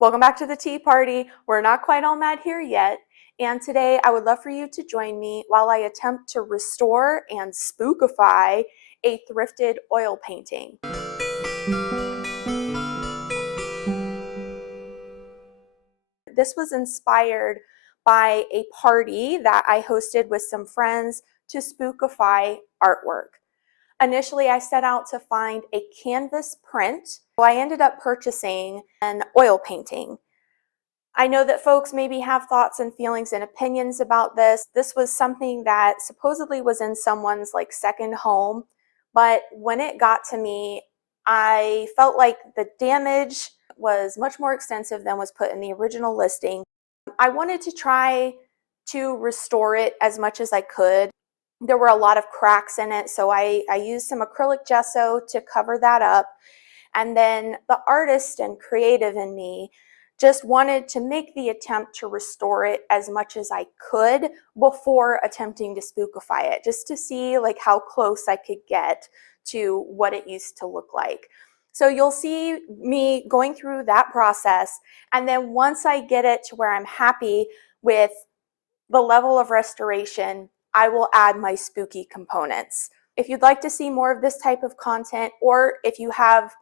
Welcome back to the tea party. We're not quite all mad here yet, and today I would love for you to join me while I attempt to restore and spookify a thrifted oil painting. This was inspired by a party that I hosted with some friends to spookify artwork. Initially, I set out to find a canvas print, so I ended up purchasing an oil painting. I know that folks maybe have thoughts and feelings and opinions about this. This was something that supposedly was in someone's second home, but when it got to me, I felt like the damage was much more extensive than was put in the original listing. I wanted to try to restore it as much as I could. There were a lot of cracks in it, so I used some acrylic gesso to cover that up. And then the artist and creative in me just wanted to make the attempt to restore it as much as I could before attempting to spookify it, just to see how close I could get to what it used to look like. So you'll see me going through that process, and then once I get it to where I'm happy with the level of restoration, I will add my spooky components. If you'd like to see more of this type of content, or if you have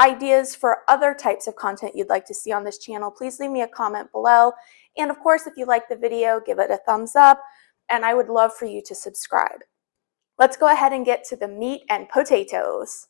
ideas for other types of content you'd like to see on this channel, please leave me a comment below. And of course, if you like the video, give it a thumbs up, and I would love for you to subscribe. Let's go ahead and get to the meat and potatoes.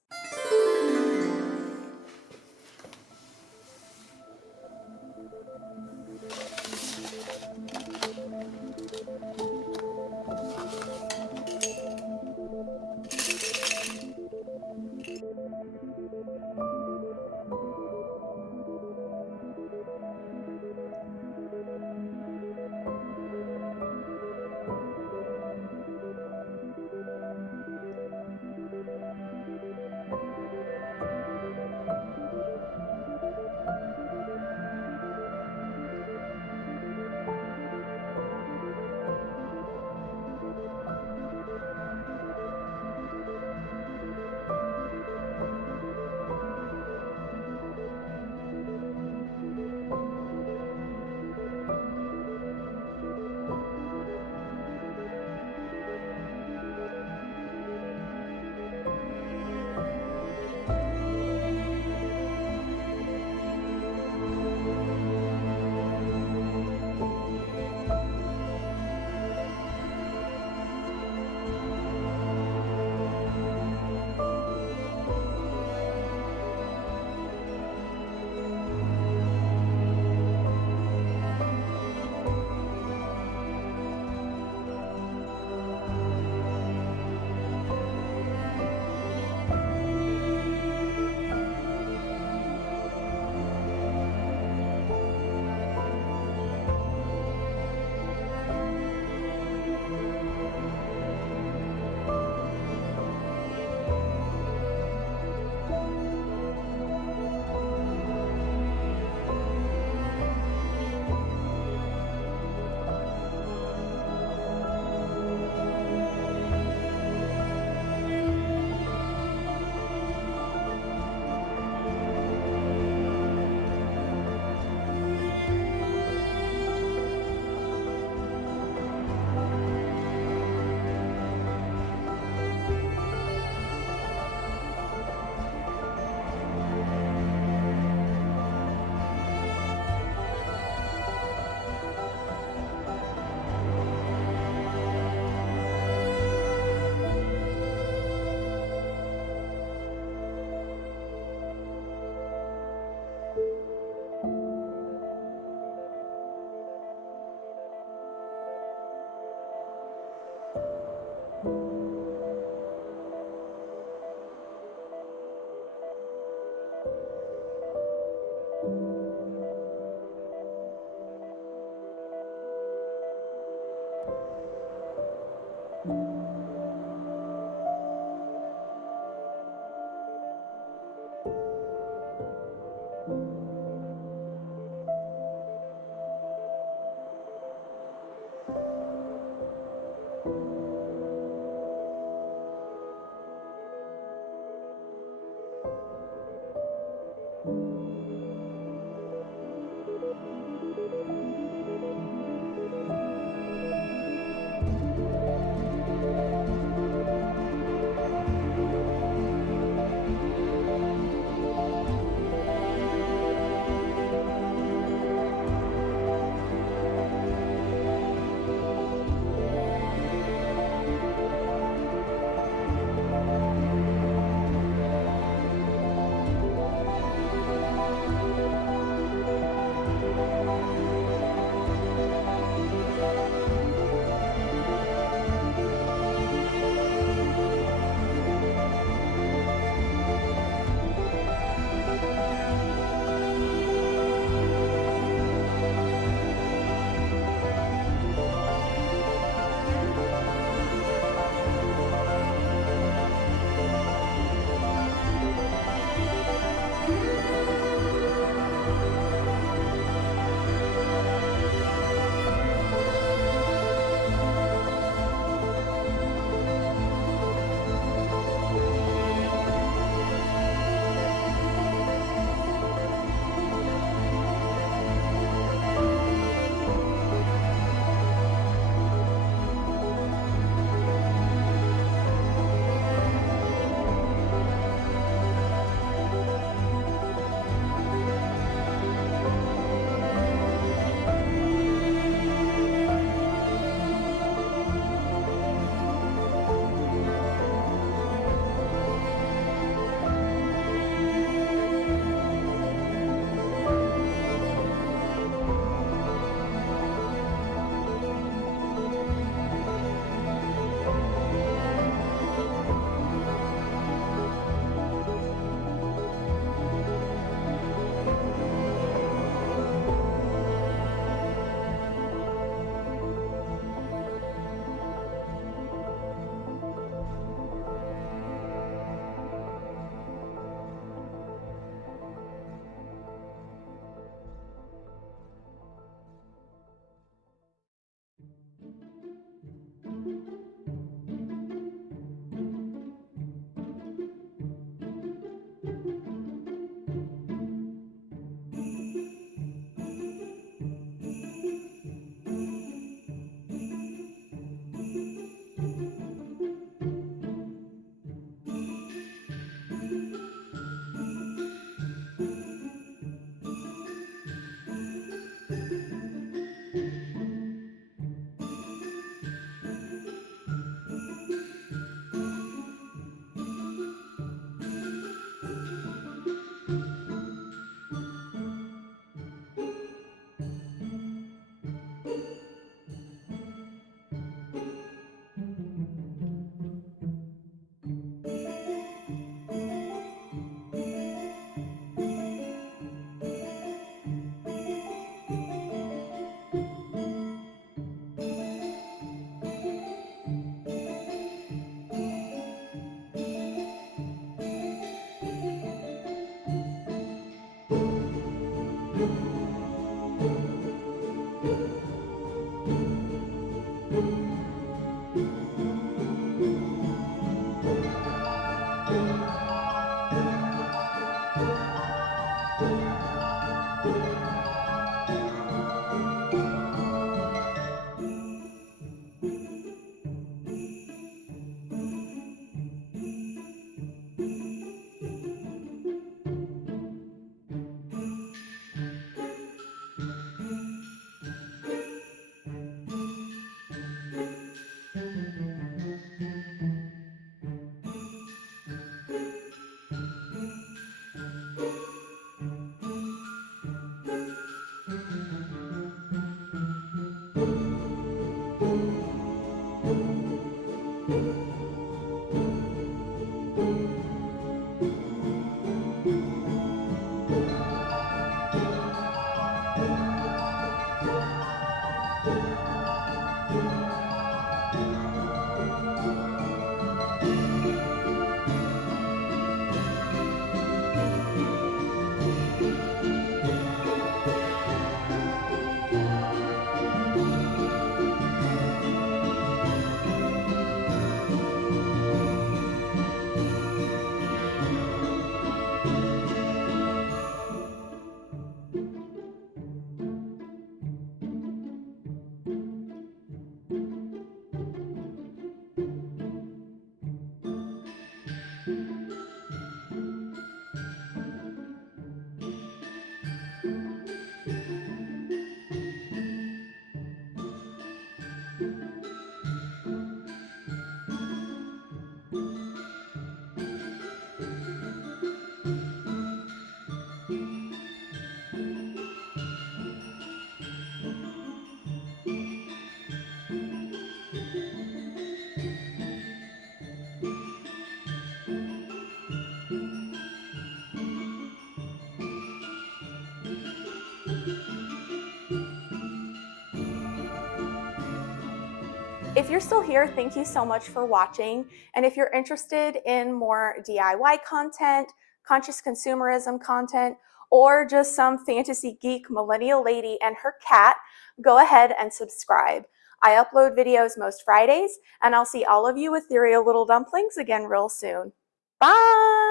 If you're still here, thank you so much for watching. And if you're interested in more DIY content, conscious consumerism content, or just some fantasy geek millennial lady and her cat, go ahead and subscribe. I upload videos most Fridays, and I'll see all of you ethereal little dumplings again real soon. Bye!